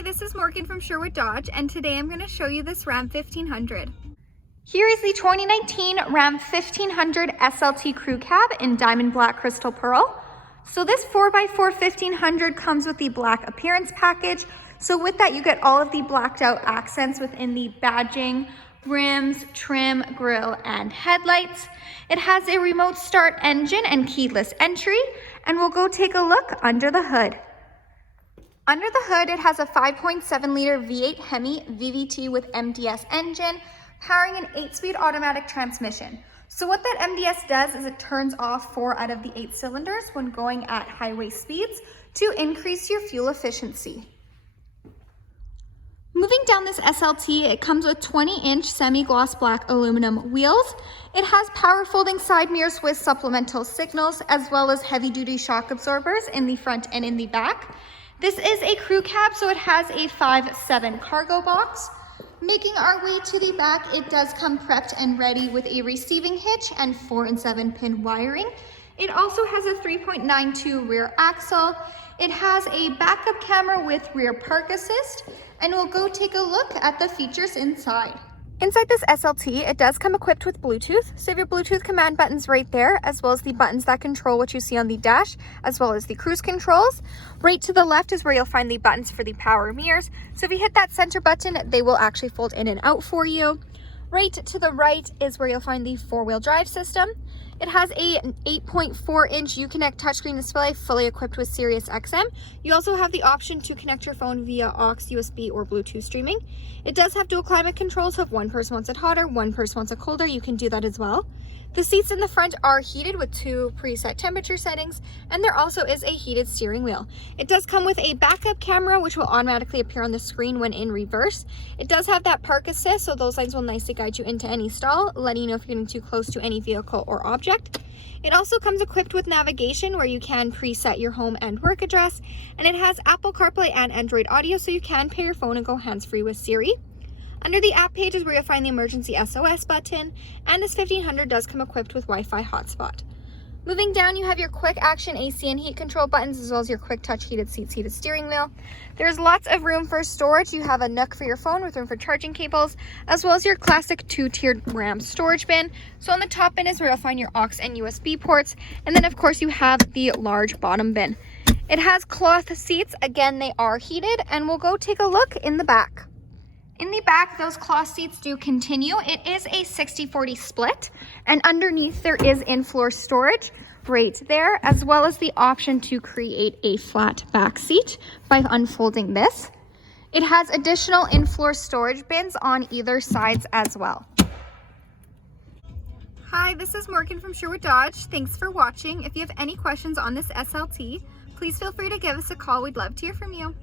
Hi, this is Morgan from Sherwood Dodge, and today I'm going to show you this Ram 1500. Here is the 2019 Ram 1500 SLT Crew Cab in Diamond Black Crystal Pearl. So this 4x4 1500 comes with the black appearance package. So with that, you get all of the blacked out accents within the badging, rims, trim, grille, and headlights. It has a remote start engine and keyless entry, and we'll go take a look under the hood. Under the hood, it has a 5.7 liter V8 Hemi VVT with MDS engine, powering an 8-speed automatic transmission. So what that MDS does is it turns off 4 out of the 8 cylinders when going at highway speeds to increase your fuel efficiency. Moving down this SLT, it comes with 20-inch semi-gloss black aluminum wheels. It has power folding side mirrors with supplemental signals, as well as heavy-duty shock absorbers in the front and in the back. This is a crew cab, so it has a 5'7" cargo box. Making our way to the back, it does come prepped and ready with a receiving hitch and 4 and 7 pin wiring. It also has a 3.92 rear axle. It has a backup camera with rear park assist, and we'll go take a look at the features inside. Inside this SLT, it does come equipped with Bluetooth. So you have your Bluetooth command buttons right there, as well as the buttons that control what you see on the dash, as well as the cruise controls. Right to the left is where you'll find the buttons for the power mirrors. So if you hit that center button, they will actually fold in and out for you. Right to the right is where you'll find the 4-wheel drive system. It has an 8.4-inch Uconnect touchscreen display fully equipped with Sirius XM. You also have the option to connect your phone via aux, USB, or Bluetooth streaming. It does have dual climate control, so if one person wants it hotter, one person wants it colder, you can do that as well. The seats in the front are heated with 2 preset temperature settings, and there also is a heated steering wheel. It does come with a backup camera, which will automatically appear on the screen when in reverse. It does have that park assist, so those lights will nicely guide you into any stall, letting you know if you're getting too close to any vehicle or object. It also comes equipped with navigation, where you can preset your home and work address, and it has Apple Carplay and Android Audio, so you can pair your phone and go hands-free with Siri. Under the app page is where you'll find the emergency SOS button, and this 1500 does come equipped with Wi-Fi hotspot. Moving down, you have your quick action AC and heat control buttons, as well as your quick touch heated seats, heated steering wheel. There's lots of room for storage. You have a nook for your phone with room for charging cables, as well as your classic 2-tiered RAM storage bin. So on the top bin is where you'll find your aux and USB ports, and then of course you have the large bottom bin. It has cloth seats. Again, they are heated, and we'll go take a look in the back. In the back, those cloth seats do continue. It is a 60-40 split, and underneath there is in-floor storage right there, as well as the option to create a flat back seat by unfolding this. It has additional in-floor storage bins on either sides as well. Hi, this is Morgan from Sherwood Dodge. Thanks for watching. If you have any questions on this SLT, please feel free to give us a call. We'd love to hear from you.